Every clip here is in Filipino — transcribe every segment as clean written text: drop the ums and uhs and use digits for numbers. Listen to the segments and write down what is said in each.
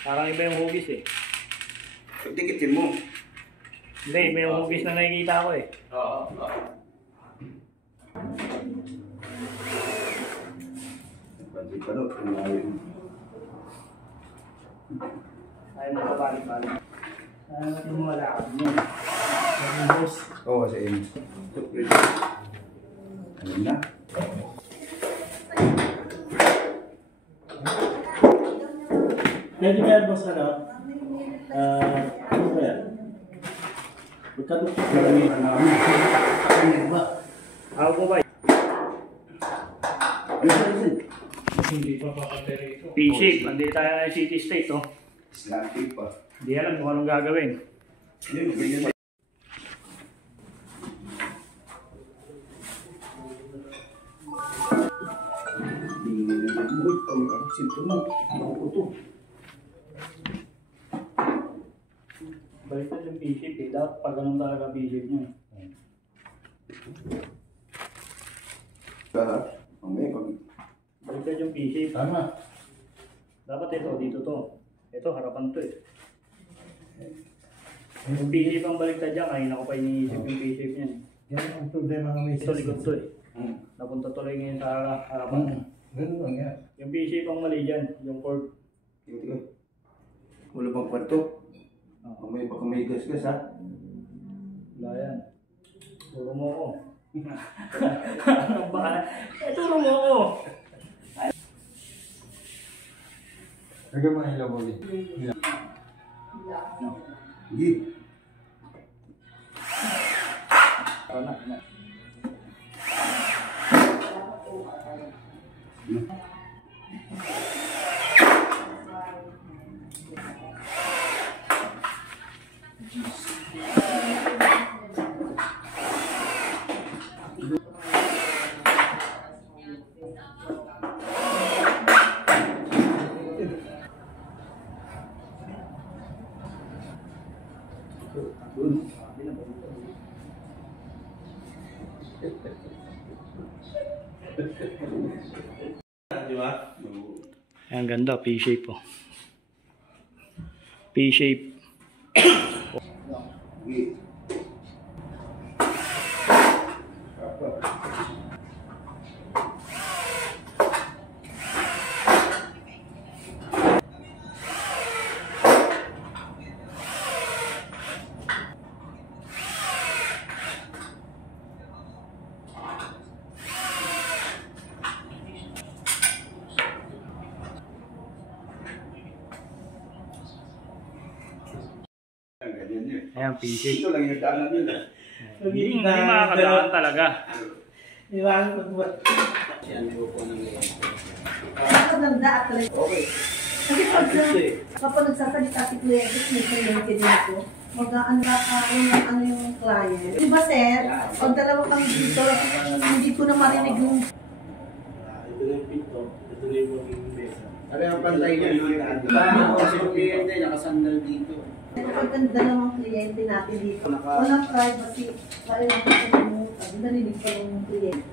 Parang iba yung hugis eh. Pagdikitin mo. Hindi, iba yung hugis na nakikita ko eh. Oo. Pati pa no, Ayaw mo kabalik-balik. Ayaw natin mo malakad mo. Oo, sa inyo. Ano na? Pwede kaya boss ano? Ano ba yan? Magkano po karamihan namin? Ano ba? Ako po ba? Hindi pa papatera ito. P-shape, hindi tayo na city state oh. Slapping pa. Hindi alam kung anong gagawin. Yun, ganyan. Baliktad yung P-shape eh. Dapat pag ganun talaga P-shape niya. Baliktad yung P-shape. Tama. Dapat ito, dito to. Ito, harapan to eh. Yung P-shape ang baliktad dyan, kanina ko pa iniisip yung P-shape niya. Yan ang problema ng Ito likod to eh. Napunta tuloy ngayon sa harapan. Ganun lang yan. Yung P-shape ang mali dyan, yung curve. Wala bang kwarto? Baka may gas-gas ha? Wala yan. Turo mo ko. Ano ba? Turo mo ko. Lagyan mo ilaw ulit. Hindi. Ano? Di ba? Ang ganda, P-shape po. P-shape. Ayan, P-shape. Ito lang yung daanan nila. Hindi makakadaan talaga. Ilang ko ba? Okay. Kasi kapag nagsasalita si Kuya, may kliyente din ako. Ano yung client. Diba sir, pag dalawa kami dito, hindi ko na marinig yung... Ito na yung pinto. Ito na yung magiging mesa. Ano yung pantay niya? Kasi yung kliyente nakasandal dito. Kapag ang dalawang kliyente natin dito, walang privacy. Kaya lang ko sa mo, narinig pa yung kliyente.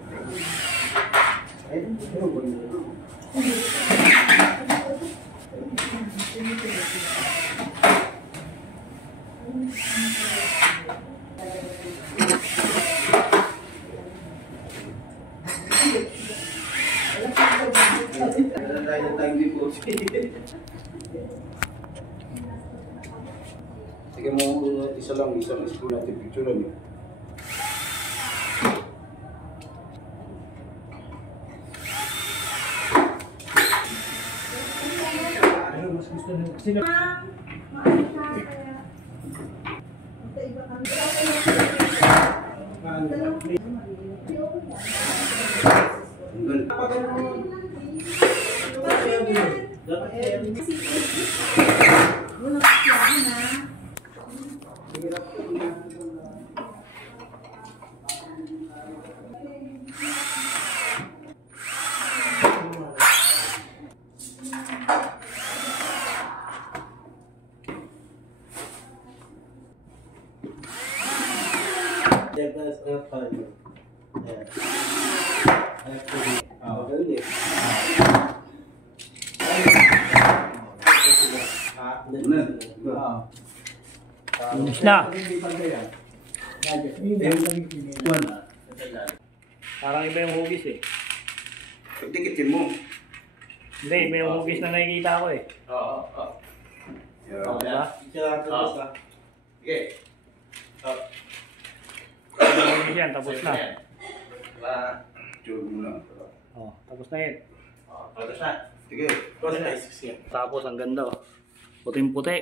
Sige mo, isang school natin picture niyo. Ano mas gusto nyo? Sino? Finish na. Parang iba yung hugis eh. Pagdikitin mo. Hindi, iba yung hugis na nakikita ko eh. Oo. Diba? Okay. Hugis yan, tapos na. Tiyog mo lang. Oh, tapos na yun. Tapos na. Sige. Tapos ang ganda oh. Puting-puti.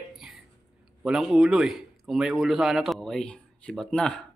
Walang ulo eh. Kung may ulo sana to. Okay, sibat na.